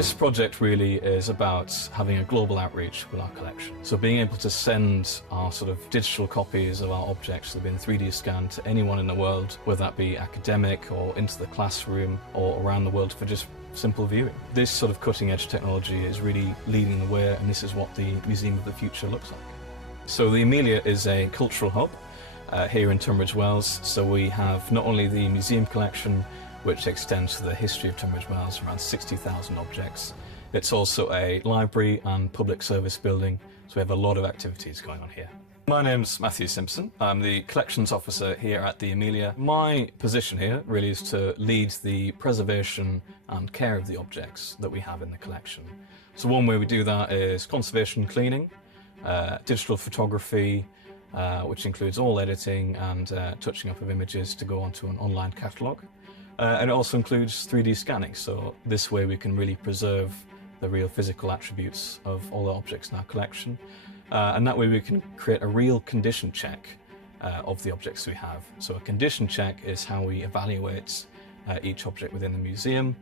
This project really is about having a global outreach with our collection. So being able to send our sort of digital copies of our objects that have been 3D scanned to anyone in the world, whether that be academic or into the classroom or around the world for just simple viewing. This sort of cutting edge technology is really leading the way, and this is what the Museum of the Future looks like. So the Amelia is a cultural hub here in Tunbridge Wells. So we have not only the museum collection, which extends to the history of Tunbridge Wells, around 60,000 objects. It's also a library and public service building, so we have a lot of activities going on here. My name's Matthew Simpson. I'm the collections officer here at the Amelia. My position here really is to lead the preservation and care of the objects that we have in the collection. So one way we do that is conservation cleaning, digital photography, which includes all editing and touching up of images to go onto an online catalogue. And it also includes 3D scanning, so this way we can really preserve the real physical attributes of all the objects in our collection. And that way we can create a real condition check of the objects we have. So a condition check is how we evaluate each object within the museum,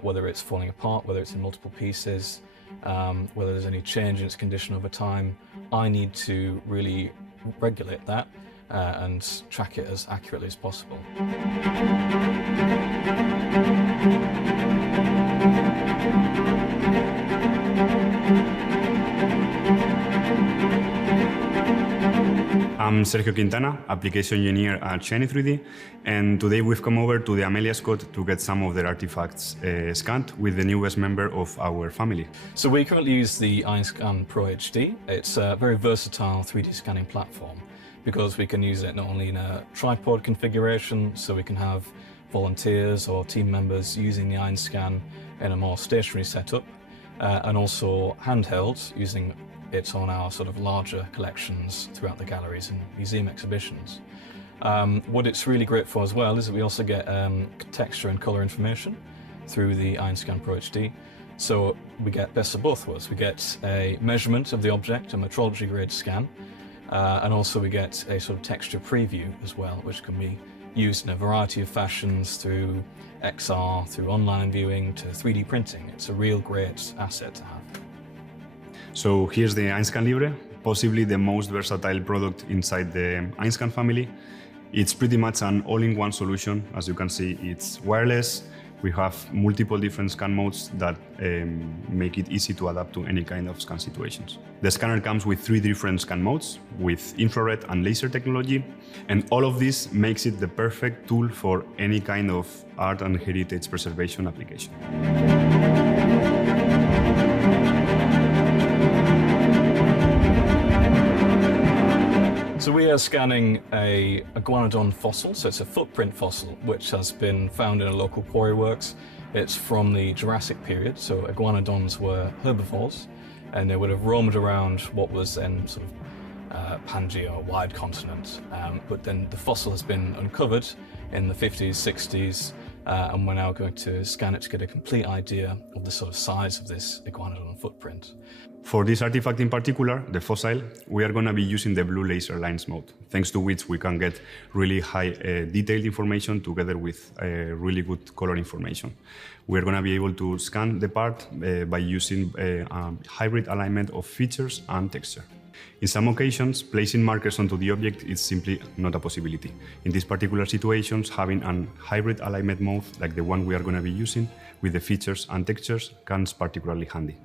whether it's falling apart, whether it's in multiple pieces, whether there's any change in its condition over time. I need to really regulate that and track it as accurately as possible. I'm Sergio Quintana, application engineer at Shiny 3D, and today we've come over to the Amelia Squad to get some of their artifacts scanned with the newest member of our family. So we currently use the EINSCAN Pro HD. It's a very versatile 3D scanning platform because we can use it not only in a tripod configuration, so we can have volunteers or team members using the EINSCAN in a more stationary setup, and also handheld, using it on our sort of larger collections throughout the galleries and museum exhibitions. What it's really great for as well is that we also get texture and colour information through the EINSCAN Pro HD. So we get best of both worlds. We get a measurement of the object, a metrology grade scan, and also we get a sort of texture preview as well, which can be used in a variety of fashions through XR, through online viewing to 3D printing. It's a real great asset to have. So here's the EINSCAN LIBRE, possibly the most versatile product inside the EINSCAN family. It's pretty much an all-in-one solution. As you can see, it's wireless. We have multiple different scan modes that make it easy to adapt to any kind of scan situations. The scanner comes with 3 different scan modes with infrared and laser technology, and all of this makes it the perfect tool for any kind of art and heritage preservation application. So we are scanning a iguanodon fossil, so it's a footprint fossil which has been found in a local quarry works. It's from the Jurassic period, so iguanodons were herbivores and they would have roamed around what was then sort of Pangea, or wide continent. But then the fossil has been uncovered in the 50s, 60s, and we're now going to scan it to get a complete idea of the sort of size of this iguanodon footprint. For this artifact in particular, the fossil, we are going to be using the blue laser lines mode, thanks to which we can get really high detailed information together with really good color information. We are going to be able to scan the part by using a hybrid alignment of features and texture. In some occasions, placing markers onto the object is simply not a possibility. In these particular situations, having a hybrid alignment mode like the one we are going to be using with the features and textures comes particularly handy.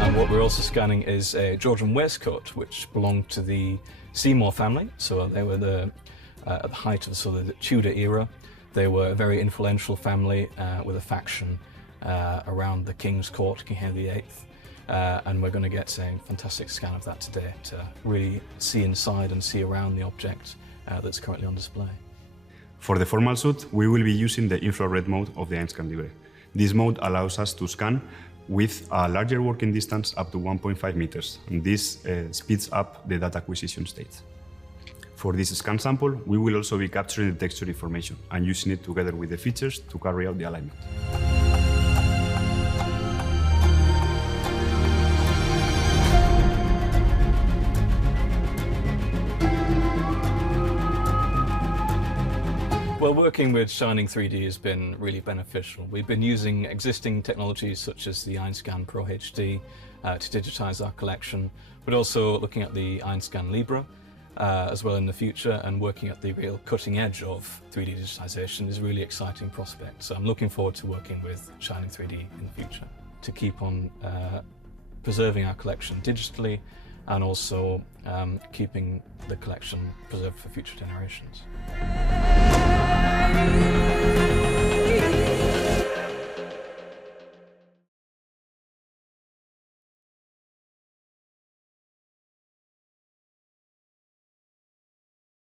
And what we're also scanning is a Georgian waistcoat, which belonged to the Seymour family. So they were at the height of the sort of the Tudor era. They were a very influential family with a faction around the King's Court, King Henry VIII. And we're going to get a fantastic scan of that today to really see inside and see around the object that's currently on display. For the formal suit, we will be using the infrared mode of the EINSCAN LIBRE. This mode allows us to scan with a larger working distance up to 1.5 meters, and this speeds up the data acquisition stage. For this scan sample, we will also be capturing the texture information and using it together with the features to carry out the alignment. Well, working with Shining 3D has been really beneficial. We've been using existing technologies such as the EINSCAN Pro HD to digitize our collection, but also looking at the EINSCAN LIBRE as well in the future, and working at the real cutting edge of 3D digitization is a really exciting prospect. So I'm looking forward to working with Shining 3D in the future to keep on preserving our collection digitally and also keeping the collection preserved for future generations.